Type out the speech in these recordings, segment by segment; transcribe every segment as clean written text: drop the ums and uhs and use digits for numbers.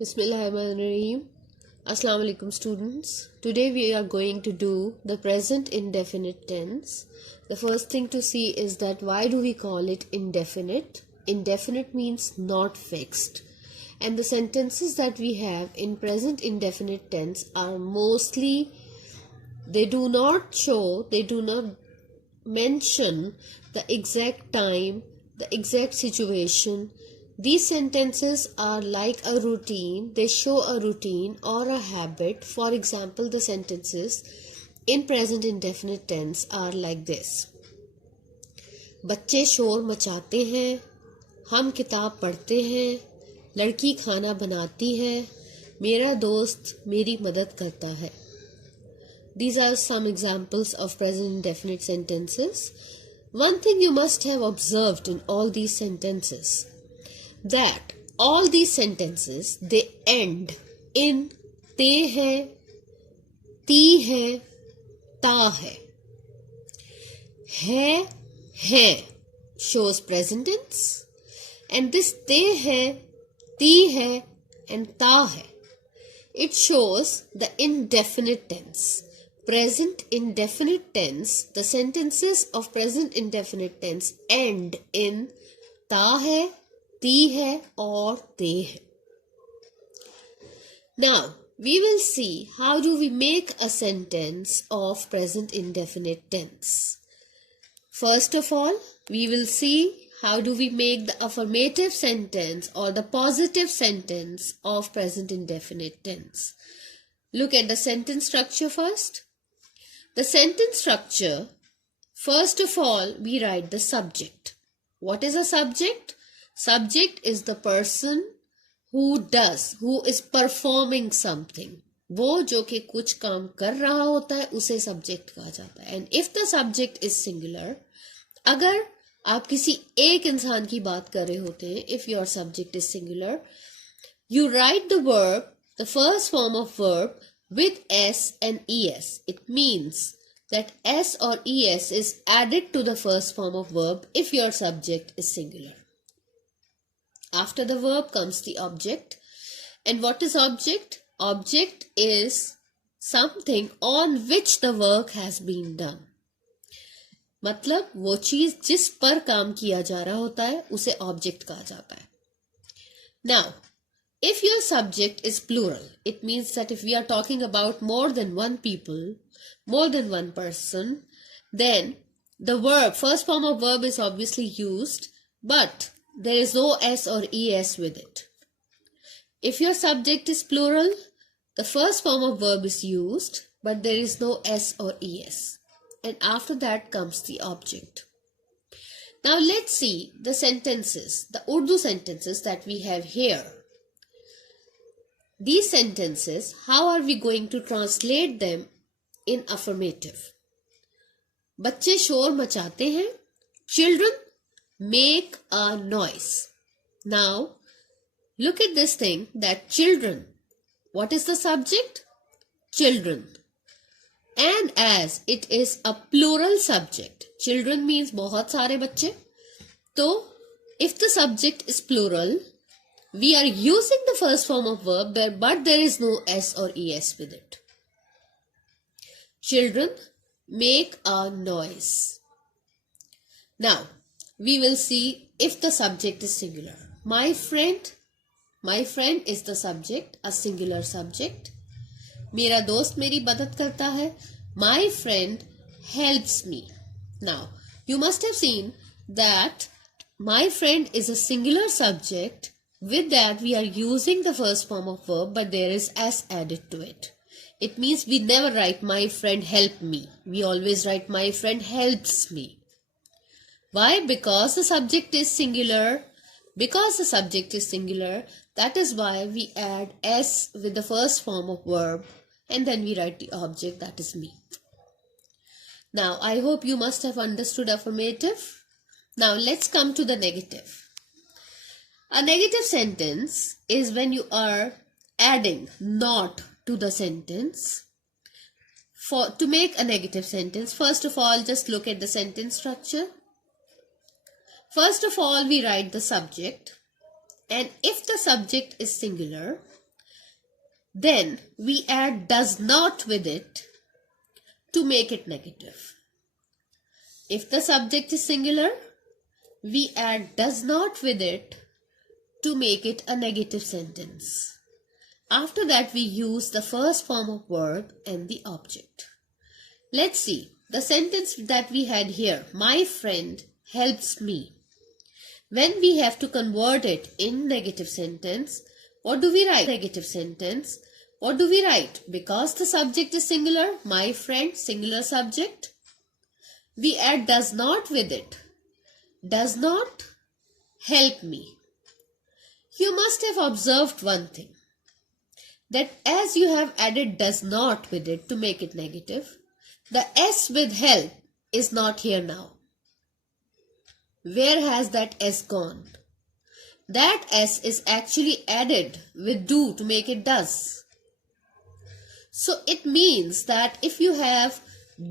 Bismillahirrahmanirrahim. Assalamu alaikum students. Today we are going to do the present indefinite tense. The first thing to see is that why do we call it indefinite? Indefinite means not fixed. And the sentences that we have in present indefinite tense are mostly, they do not mention the exact time, the exact situation. These sentences are like a routine. They show a routine or a habit. For example, the sentences in present indefinite tense are like this. बच्चे शोर मचाते हैं, हम किताब पढ़ते हैं, लड़की खाना बनाती है, मेरा दोस्त मेरी मदद करता है. These are some examples of present indefinite sentences. One thing you must have observed in all these sentences, that all these sentences, they end in te hai, ti hai, ta hai. Hai shows present tense, and this te hai, ti hai, and ta hai, it shows the indefinite tense. Present indefinite tense, the sentences of present indefinite tense end in ta hai, ti hai, or te hai. Now, we will see how do we make a sentence of present indefinite tense. First of all, we will see how do we make the affirmative sentence or the positive sentence of present indefinite tense. Look at the sentence structure first. The sentence structure, first of all, we write the subject. What is a subject? Subject is the person who is performing something. वो जो कि कुछ काम कर रहा होता है उसे subject कहा जाता है. And if the subject is singular, अगर आप किसी एक इंसान की बात कर रहे होते हैं, if your subject is singular, you write the verb, the first form of verb, with S and ES. It means that S or ES is added to the first form of verb if your subject is singular. After the verb comes the object. And what is object? Object is something on which the work has been done. मतलब वो चीज जिस पर काम किया जा रहा होता है उसे ऑब्जेक्ट कहा जाता है. Now, if your subject is plural, it means that if we are talking about more than one people, more than one person, then the verb, first form of verb is obviously used, but there is no S or ES with it. If your subject is plural, the first form of verb is used, but there is no S or ES. And after that comes the object. Now let's see the sentences, the Urdu sentences that we have here. These sentences, how are we going to translate them in affirmative? बच्चे शोर मचाते हैं. Children make a noise. Now, look at this thing that children, what is the subject? Children. And as it is a plural subject, children means बहुत सारे बच्चे. So, if the subject is plural, we are using the first form of verb, but there is no S or ES with it. Children make a noise. Now, we will see if the subject is singular. My friend is the subject, a singular subject. मेरा दोस्त मेरी मदद करता है. My friend helps me. Now, you must have seen that my friend is a singular subject. With that, we are using the first form of verb, but there is S added to it. It means we never write my friend help me. We always write my friend helps me. Why? Because the subject is singular. Because the subject is singular, that is why we add S with the first form of verb, and then we write the object, that is me. Now, I hope you must have understood affirmative. Now, let's come to the negative. A negative sentence is when you are adding not to the sentence. To make a negative sentence, first of all, just look at the sentence structure. First of all, we write the subject, and if the subject is singular, then we add does not with it to make it negative. If the subject is singular, we add does not with it to make it a negative sentence. After that, we use the first form of verb and the object. Let's see the sentence that we had here. My friend helps me. When we have to convert it in negative sentence, what do we write? Negative sentence. What do we write? Because the subject is singular, my friend, singular subject, we add does not with it. Does not help me. You must have observed one thing, that as you have added does not with it to make it negative, the S with help is not here now. Where has that S gone? That S is actually added with do to make it does. So it means that if you have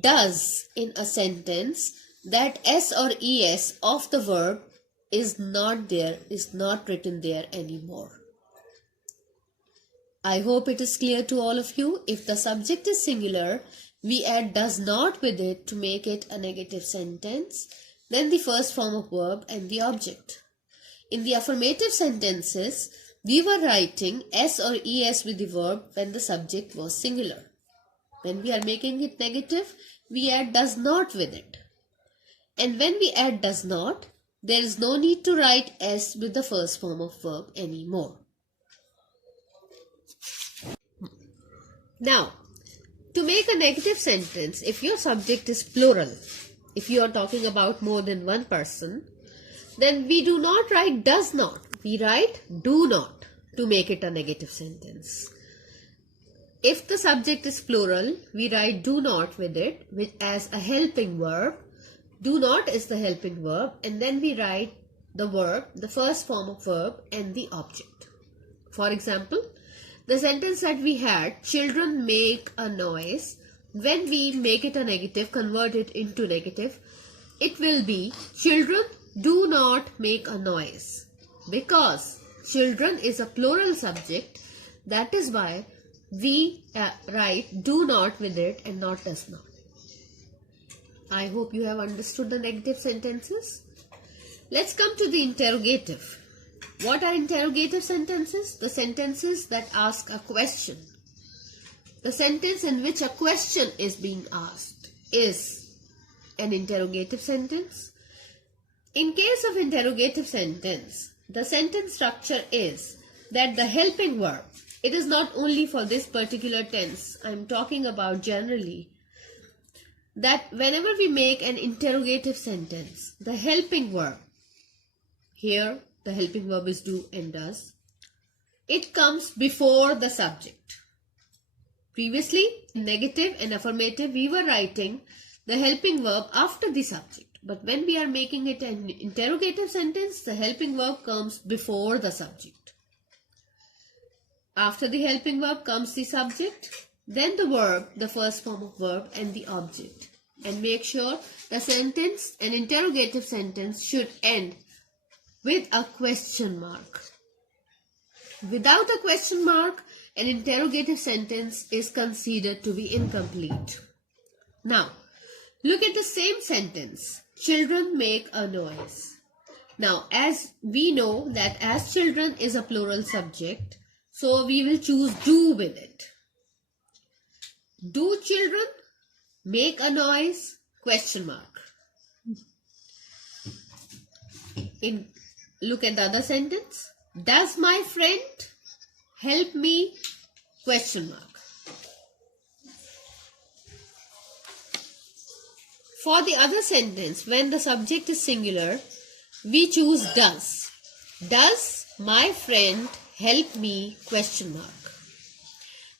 does in a sentence, that S or ES of the verb is not there, is not written there anymore. I hope it is clear to all of you. If the subject is singular, we add does not with it to make it a negative sentence, then the first form of verb and the object. In the affirmative sentences, we were writing S or ES with the verb when the subject was singular. When we are making it negative, we add does not with it. And when we add does not, there is no need to write S with the first form of verb anymore. Now, to make a negative sentence, if your subject is plural, if you are talking about more than one person, then we do not write does not, we write do not to make it a negative sentence. If the subject is plural, we write do not with it as a helping verb. Do not is the helping verb, and then we write the verb, the first form of verb and the object. For example, the sentence that we had, children make a noise, when we make it a negative, convert it into negative, it will be children do not make a noise. Because children is a plural subject, that is why we write do not with it and not does not. I hope you have understood the negative sentences. Let's come to the interrogative. What are interrogative sentences? The sentences that ask a question. The sentence in which a question is being asked is an interrogative sentence. In case of interrogative sentence, the sentence structure is that the helping verb, it is not only for this particular tense, I am talking about generally, that whenever we make an interrogative sentence, the helping verb, here the helping verb is do and does, it comes before the subject. Previously, in negative and affirmative, we were writing the helping verb after the subject. But when we are making it an interrogative sentence, the helping verb comes before the subject. After the helping verb comes the subject, then the verb, the first form of verb and the object. And make sure the sentence, an interrogative sentence, should end with a question mark. Without a question mark, an interrogative sentence is considered to be incomplete. Now, look at the same sentence. Children make a noise. Now, as we know that as children is a plural subject, so we will choose do with it. Do children make a noise? Question mark. Look at the other sentence. Does my friend help me? Question mark. For the other sentence, when the subject is singular, we choose does. Does my friend help me? Question mark.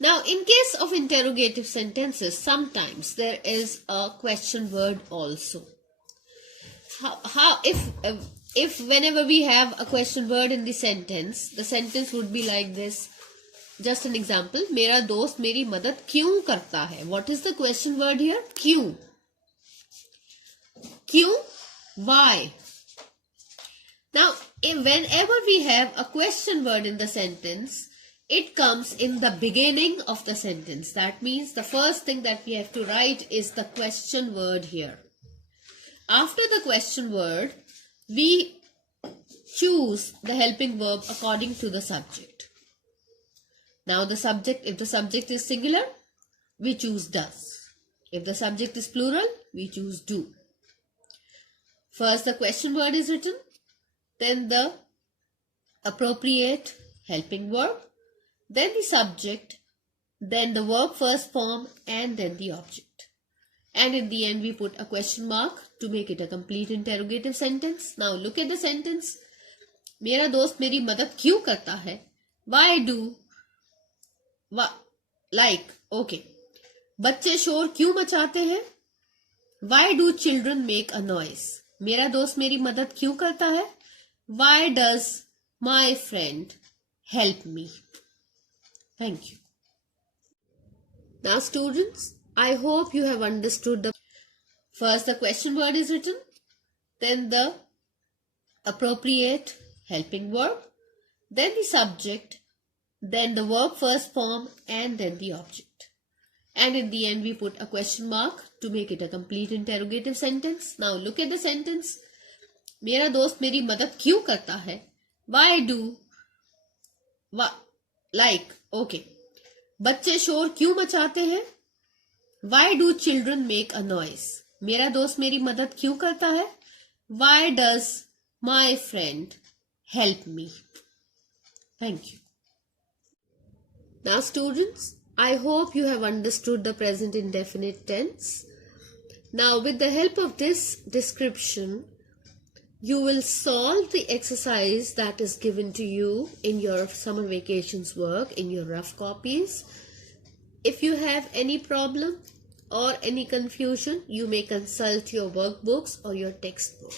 Now, in case of interrogative sentences, sometimes there is a question word also. If whenever we have a question word in the sentence would be like this. Just an example. मेरा दोस्त मेरी मदद क्यों करता है? What is the question word here? क्यों. क्यों? Why? Now, whenever we have a question word in the sentence, it comes in the beginning of the sentence. That means the first thing that we have to write is the question word here. After the question word, we choose the helping verb according to the subject. Now the subject, if the subject is singular, we choose does. If the subject is plural, we choose do. First the question word is written, then the appropriate helping verb, then the subject, then the verb first form, and then the object. And in the end we put a question mark to make it a complete interrogative sentence. Now look at the sentence. मेरा दोस्त मेरी मदद क्यों करता है? Why do? Like, okay. बच्चे शोर क्यों मचाते हैं? Why do children make a noise? मेरा दोस्त मेरी मदद क्यों करता है? Why does my friend help me? Thank you. Now students, I hope you have understood the first the question word is written, then the appropriate helping verb, then the subject, then the verb first form, and then the object. And in the end we put a question mark to make it a complete interrogative sentence. Now look at the sentence. मेरा दोस्त मेरी मदद क्यों करता है? Why do? Like, okay. बच्चे शोर क्यों मचाते हैं? Why do children make a noise? मेरा दोस्त मेरी मदद क्यों करता है? Why does my friend help me? Thank you. Now students, I hope you have understood the present indefinite tense. Now with the help of this description, you will solve the exercise that is given to you in your summer vacations work, in your rough copies. If you have any problem or any confusion, you may consult your workbooks or your textbook.